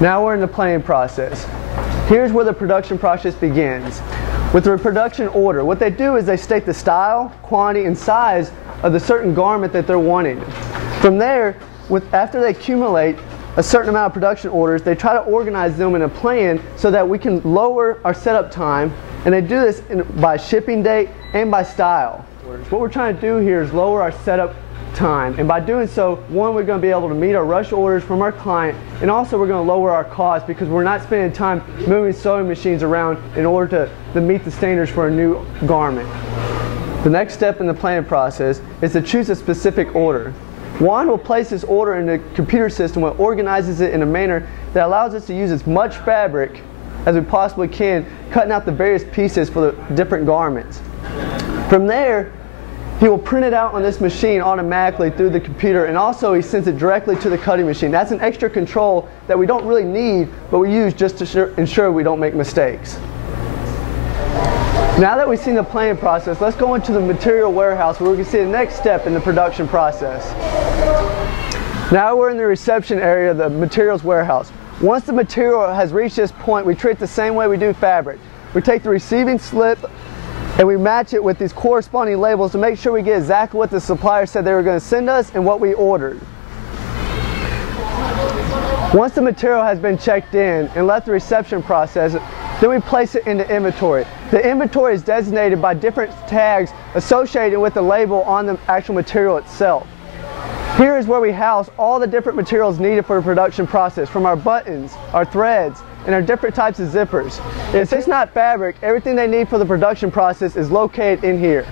Now we're in the planning process. Here's where the production process begins. With the production order, what they do is they state the style, quantity, and size of the certain garment that they're wanting. From there, after they accumulate a certain amount of production orders, they try to organize them in a plan so that we can lower our setup time, and they do this by shipping date and by style. What we're trying to do here is lower our setup time, and by doing so, one, we're going to be able to meet our rush orders from our client, and also we're going to lower our costs because we're not spending time moving sewing machines around in order to meet the standards for a new garment. The next step in the planning process is to choose a specific order. One will place this order in the computer system, which organizes it in a manner that allows us to use as much fabric as we possibly can, cutting out the various pieces for the different garments. From there, he will print it out on this machine automatically through the computer, and also he sends it directly to the cutting machine. That's an extra control that we don't really need, but we use just to ensure we don't make mistakes. Now that we've seen the planning process, let's go into the material warehouse where we can see the next step in the production process. Now we're in the reception area of the materials warehouse. Once the material has reached this point, we treat it the same way we do fabric. We take the receiving slip and we match it with these corresponding labels to make sure we get exactly what the supplier said they were going to send us and what we ordered. Once the material has been checked in and left the reception process, then we place it into inventory. The inventory is designated by different tags associated with the label on the actual material itself. Here is where we house all the different materials needed for the production process, from our buttons, our threads, and our different types of zippers. If it's not fabric, everything they need for the production process is located in here.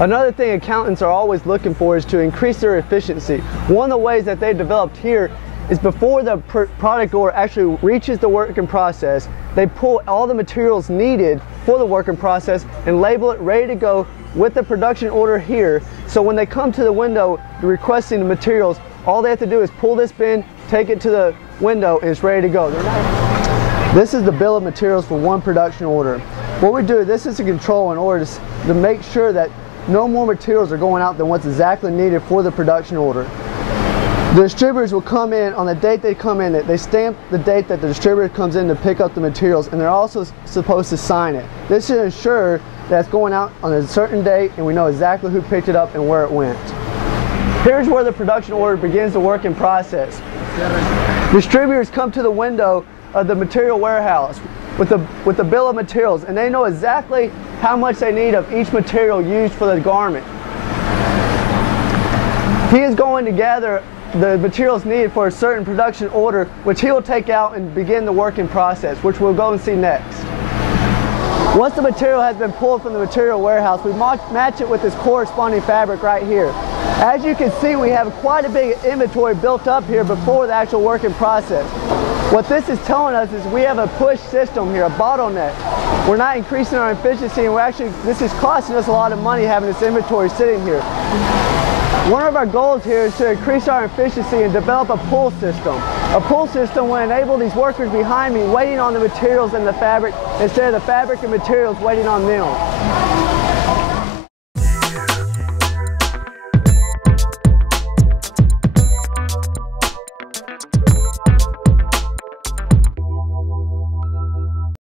Another thing accountants are always looking for is to increase their efficiency. One of the ways that they've developed here is before the product order actually reaches the working process, they pull all the materials needed for the working process and label it ready to go with the production order here. So when they come to the window requesting the materials, all they have to do is pull this bin, take it to the window, and it's ready to go. This is the bill of materials for one production order. What we do, this is a control in order to make sure that no more materials are going out than what's exactly needed for the production order. The distributors will come in on the date they come in. They stamp the date that the distributor comes in to pick up the materials, and they're also supposed to sign it. This should ensure that it's going out on a certain date and we know exactly who picked it up and where it went. Here's where the production order begins the working process. Distributors come to the window of the material warehouse with the bill of materials, and they know exactly how much they need of each material used for the garment. He is going to gather the materials needed for a certain production order, which he will take out and begin the working process, which we'll go and see next. Once the material has been pulled from the material warehouse, we match it with this corresponding fabric right here. As you can see, we have quite a big inventory built up here before the actual working process. What this is telling us is we have a push system here, a bottleneck. We're not increasing our efficiency, and this is costing us a lot of money having this inventory sitting here. One of our goals here is to increase our efficiency and develop a pull system. A pull system will enable these workers behind me waiting on the materials and the fabric instead of the fabric and materials waiting on them.